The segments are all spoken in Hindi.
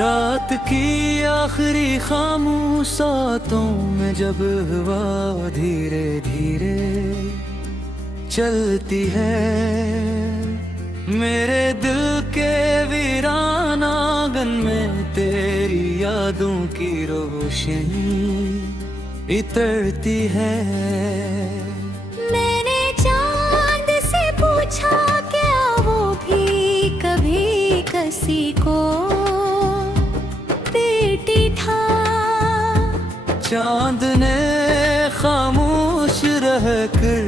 रात की आखिरी खामोशातों में जब हवा धीरे धीरे चलती है, मेरे दिल के वीरान आंगन में तेरी यादों की रोशनी इतरती है। मैंने चांद से पूछा क्या वो भी कभी किसी को बेटी था। चांद ने खामोश रहकर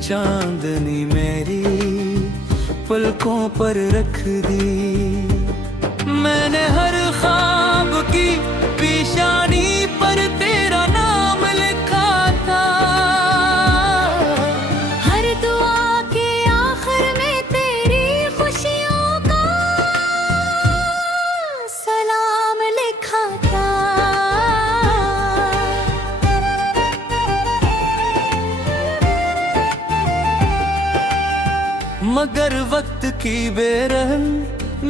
चांदनी मेरी पलकों पर रख दी। मैंने हर ख्वाब की पेशानी पर तेरा नाम लिखा था। हर दुआ के आखिर में तेरी खुशियों का सलाम लिखा था। मगर वक्त की बेरहम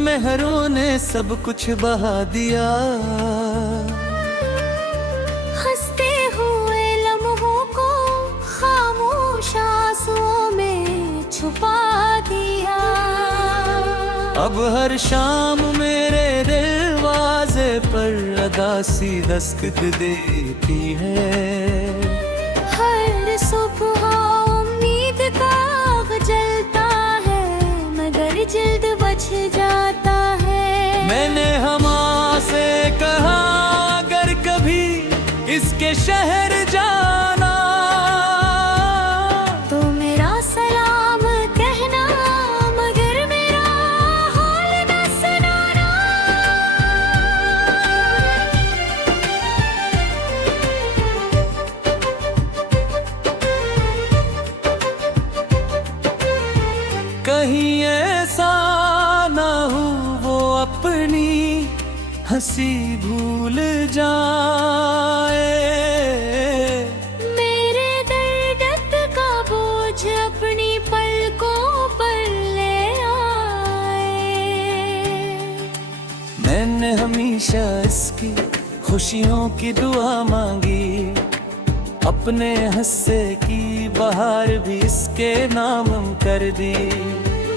मेहरों ने सब कुछ बहा दिया। हंसते हुए लम्हों को खामोश आंसुओं में छुपा दिया। अब हर शाम मेरे दरवाजे पर अदासी दस्तक देती है। हर सुबह उम्मीद का आग जलता है, मगर जल्द बच जाता है। मैंने हमा से कहा अगर कभी इसके शहर जाना तो मेरा सलाम कहना, मगर मेरा हाल न सुनाना। कहीं ऐसा ना हो वो अपनी हंसी भूल जाए। मेरे दर्द का बोझ अपनी पलकों पर ले आए। मैंने हमेशा इसकी खुशियों की दुआ मांगी, अपने हिस्से की बहार भी इसके नाम कर दी।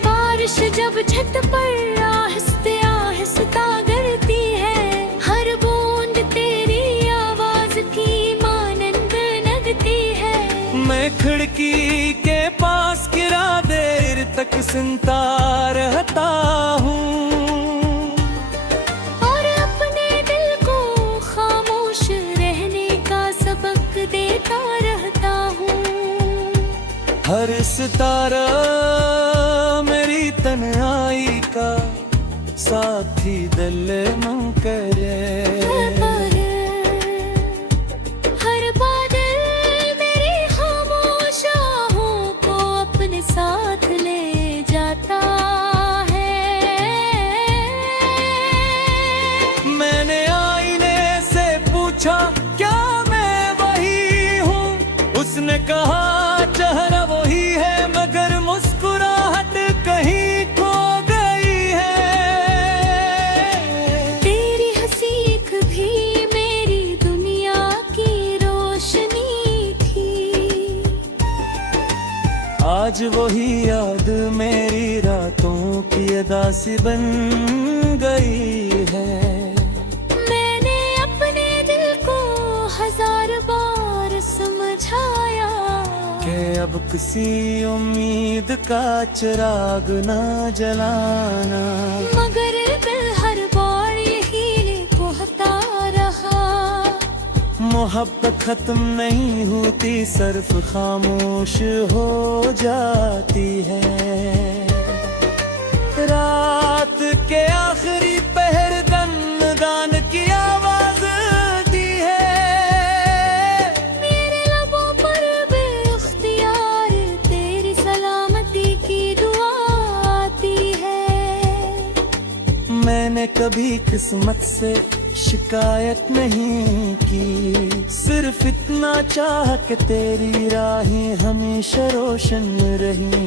बारिश जब छत पर आहिस्ते आहिस्ता गिरती है, हर बूंद तेरी आवाज की मानंद लगती है। मैं खिड़की के पास गिरा देर तक सुनता रहता हूँ और अपने दिल को खामोश रहने का सबक देता रहता हूँ। हर सितारा मेरी तन्हाई का साथी दिल मंग करे। हर बादल मेरी खामोश आहों को अपने साथ ले जाता है। मैंने आईने से पूछा क्या मैं वही हूँ, उसने कहा चेहरा वही है मगर मुस्कुराहट कहीं खो गई है। तेरी हंसी एक भी मेरी दुनिया की रोशनी थी। आज वही याद मेरी रातों की अदा सी बन गई है। मैंने अपने दिल को हजार बार समझाया कि अब किसी उम्मीद का चिराग ना जलाना, मगर दिल हर बार यही कहता रहा। मोहब्बत खत्म नहीं होती सिर्फ खामोश हो जाती है। रात के आखिरी पहर दान की आवाज दी है। मेरे लबों पर बेख्तियार तेरी सलामती की दुआ आती है। मैंने कभी किस्मत से शिकायत नहीं की, सिर्फ इतना चाह के तेरी राहें हमेशा रोशन रही।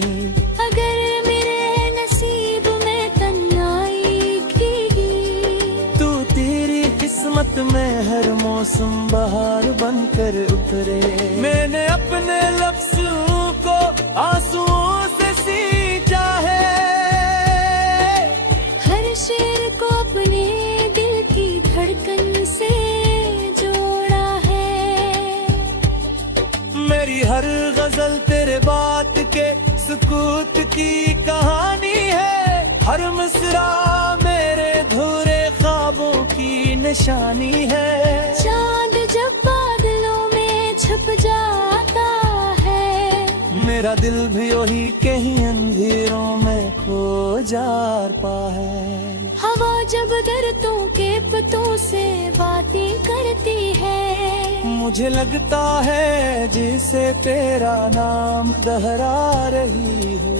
अगर मेरे नसीब में तन्हाई खिली किस्मत में हर मौसम बहार बनकर उतरे। मैंने अपने लफ्ज़ों को आंसुओं से सींचा है, हर शेर को अपने दिल की धड़कन से जोड़ा है। मेरी हर गजल तेरे बात के सुकूत की कहानी है, हर मिसरा मेरे धुरे ख्वाबों की निशानी है। चांद जब बादलों में छुप जाता है, मेरा दिल भी वही कहीं अंधेरों में खो जाता है। हवा जब दर्दों के पतों से बातें करती है, मुझे लगता है जैसे तेरा नाम दोहरा रही हो।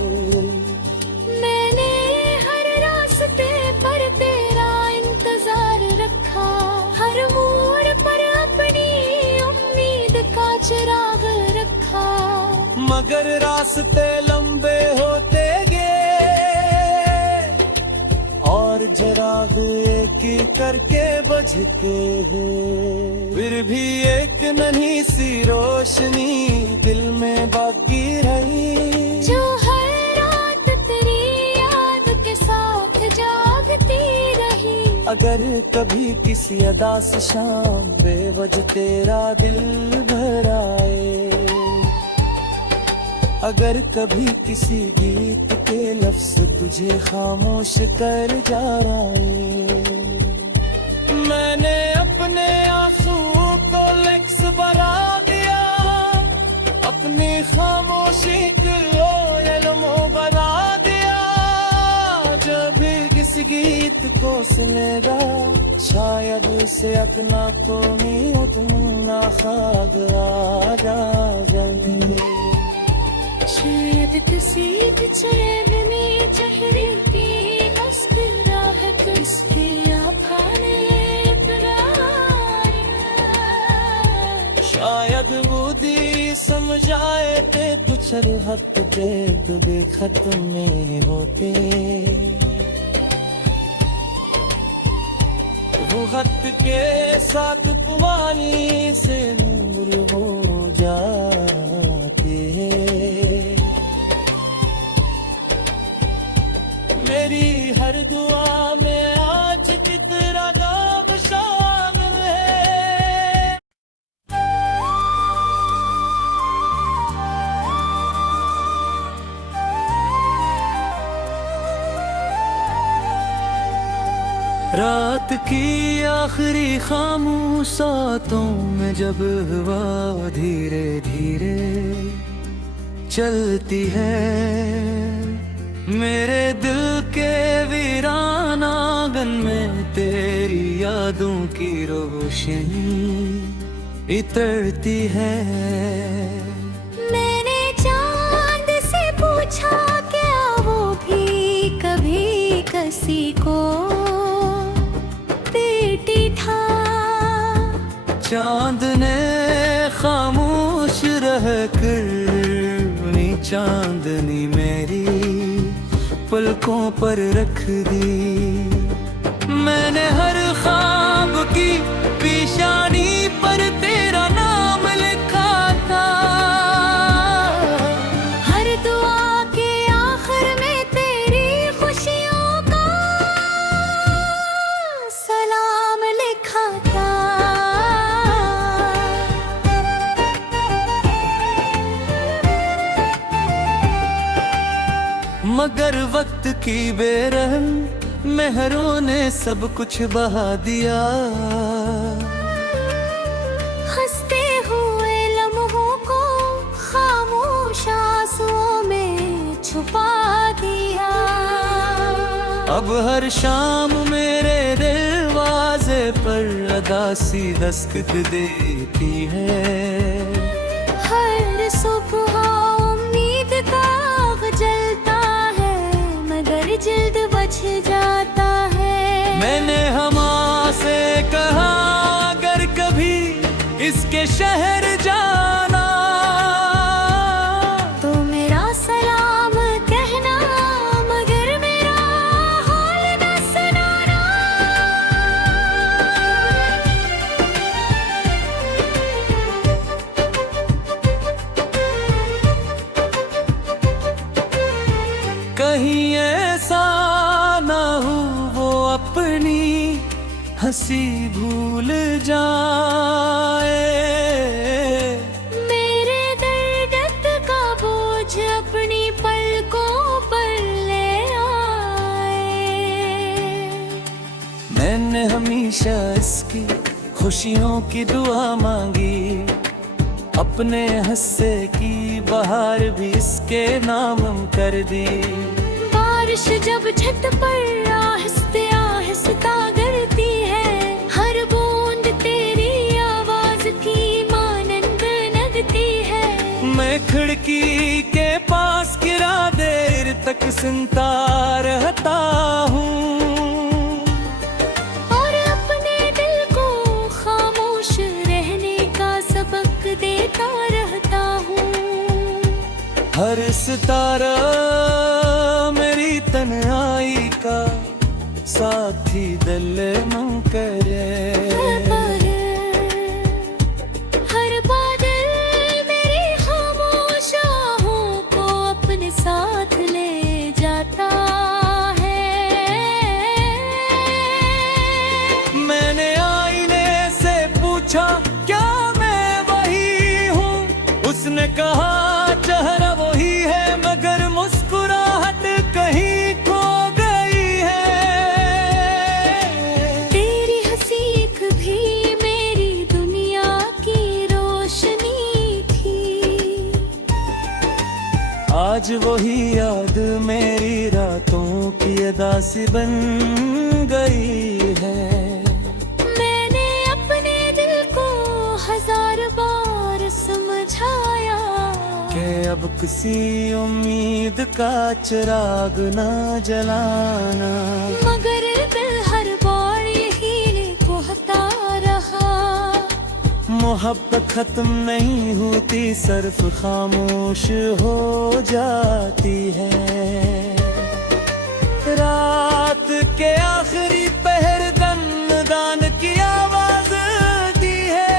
मैंने हर रास्ते पर तेरा इंतजार रखा, हर मोड़ पर अपनी उम्मीद का चिराग रखा। मगर रास्ते लंबे होते गए और चिराग एक एक करके बुझते हैं। फिर भी एक नन्ही सी रोशनी दिल में बाकी रही, जो हर रात तेरी याद के साथ जागती रही। अगर कभी किसी अदा से शाम बेवजह तेरा दिल भर आए, अगर कभी किसी गीत के लफ्ज तुझे खामोश कर जा रहे। मैंने अपने आंसुओं को लेक्स बना दिया, अपनी खामोशी को एल्बम बना दिया। जब भी किसी गीत को सुनेगा शायद उसे अपना तो नहीं उतना खाब आ जाए। शायद किसी चैन में चेहरे की मुस्कुराहट उसके आभाने इकरार। शायद वो दी समझाए थे तू सरहद पे तो बेखत में होते। वो खत के साथ पुवानी से नूर हो जाते। मेरी हर दुआ में आज की तेरा नाम शामिल है। रात की आखिरी खामोशातों में जब हवा धीरे धीरे चलती है, मेरे दिल के वीरान आंगन में तेरी यादों की रोशनी इतरती है। मैंने चांद से पूछा क्या वो भी कभी किसी को बेटी था। चांद ने खामोश रहकर चांदनी मेरी पलकों पर रख दी। मैंने हर ख्वाब की पेशानी पर तेरा नाम लिखा था, हर दुआ के आखिर में तेरी खुशियों का सलाम लिखा था। मगर वक्त की बेरहम मेहरों ने सब कुछ बहा दिया। हंसते हुए लम्हों को खामोश आंसुओं में छुपा दिया। अब हर शाम मेरे दरवाजे पर अदासी दस्तक देती है। हर सुबह उम्मीद का जलता है मगर जल्द बच जाता है। मैंने हमा से कहा अगर कभी इसके शहर जाना तो मेरा सलाम कहना मगर मेरा हाल न सुनाना। कहीं ऐसा ना हो वो अपनी हंसी भूल जाए। मेरे दर्द का बोझ अपनी पलकों पर ले आए। मैंने हमेशा इसकी खुशियों की दुआ मांगी, अपने हिस्से की बहार भी इसके नाम कर दी। बारिश जब छत पर आहिस्ते आहिस्ता गिरती है, हर बूंद तेरी आवाज की मानंद लगती है। मैं खिड़की के पास गिरा देर तक सुनता रहता हूँ, और अपने दिल को खामोश रहने का सबक देता रहता हूँ। हर सितारा मेरी तन्हाई का साथी दिल मन करे। हर बादल मेरी खामोश आहों को अपने साथ ले जाता है। मैंने आईने से पूछा क्या मैं वही हूँ, उसने कहा चेहरा वही है मगर मुस्कुराहट कहीं खो गई है। तेरी हंसी भी मेरी दुनिया की रोशनी थी। आज वही याद मेरी रातों की अदा सी बन गई है। मैंने अपने दिल को हजार बार समझाया कि अब किसी उम्मीद का चिराग ना जलाना, मगर दिल हर बार यही कहता रहा। मोहब्बत खत्म नहीं होती सिर्फ खामोश हो जाती है। रात के आखिरी पहर दान की आवाज दी है।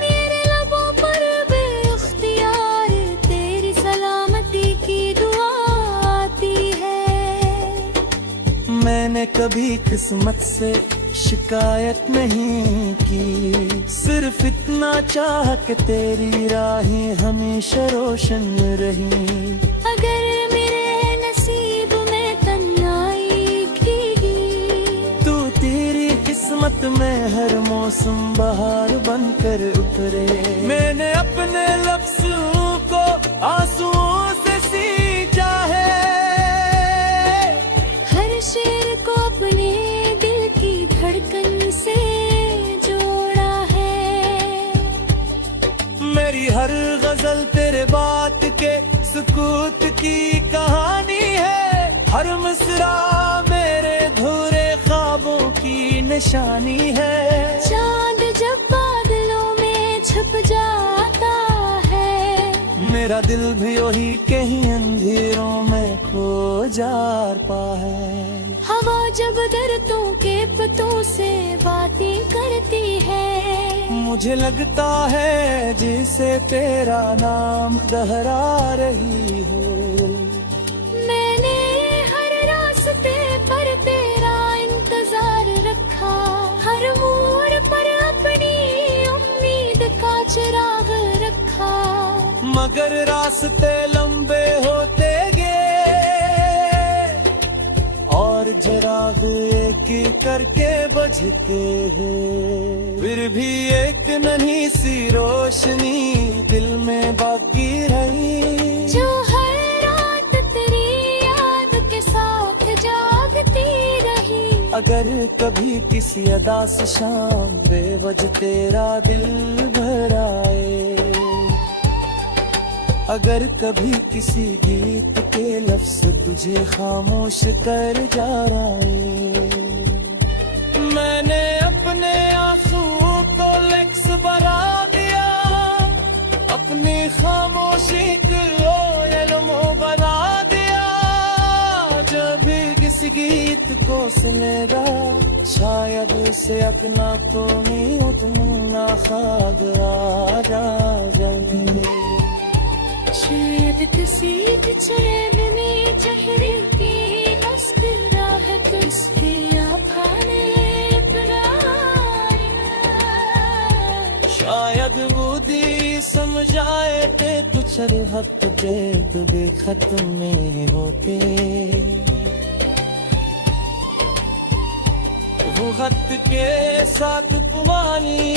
मेरे लबों पर बेइख्तियार तेरी सलामती की दुआ आती है। मैंने कभी किस्मत से शिकायत नहीं की, सिर्फ इतना चाह कि तेरी राहें हमेशा रोशन रही। अगर मेरे नसीब में तन्हाई खीगी, तू तेरी किस्मत में हर मौसम बहार बनकर उतरे। मैंने अपने लफ्ज़ों को आंसुओं से सींचा है, हर शेर को अपने दिल की धड़कन से जोड़ा है। मेरी हर गजल तेरे बात के सुकूत की कहानी है। हर मिसरा मेरे धुरे ख्वाबों की निशानी है। चांद जब बादलों में छुप जाता है, मेरा दिल भी वही कहीं अंधेरों में खो जाता है। हवा जब दर्दों के पतों से बातें करती है, मुझे लगता है जैसे तेरा नाम दोहरा रही हो। मैंने हर रास्ते पर तेरा इंतजार रखा, हर मोड़ पर अपनी उम्मीद का चिराग रखा। मगर रास्ते लंबे होते गए और चिराग एक एक करके बुझते हैं। फिर भी एक नन्ही सी रोशनी दिल में बाकी रही, जो हर रात तेरी याद के साथ जागती रही। अगर कभी किसी अदा से शाम बेवजह तेरा दिल भर आए, अगर कभी किसी गीत के लफ्ज़ तुझे खामोश कर जा रहे। मैंने अपने आंसुओं को लेक्स बना दिया, अपनी खामोशी को एल्बम बना दिया। जब भी किसी गीत को सुनेगा शायद से अपना तो नहीं उतना खाब आ जाए। शायद किसी चैन में चेहरे की मुस्कुराहट उसकी आँखों ने इकरार। शायद वो दी समझाए थे तू सरहद पे तुझे खत में होते, वो खत के साथ पुरानी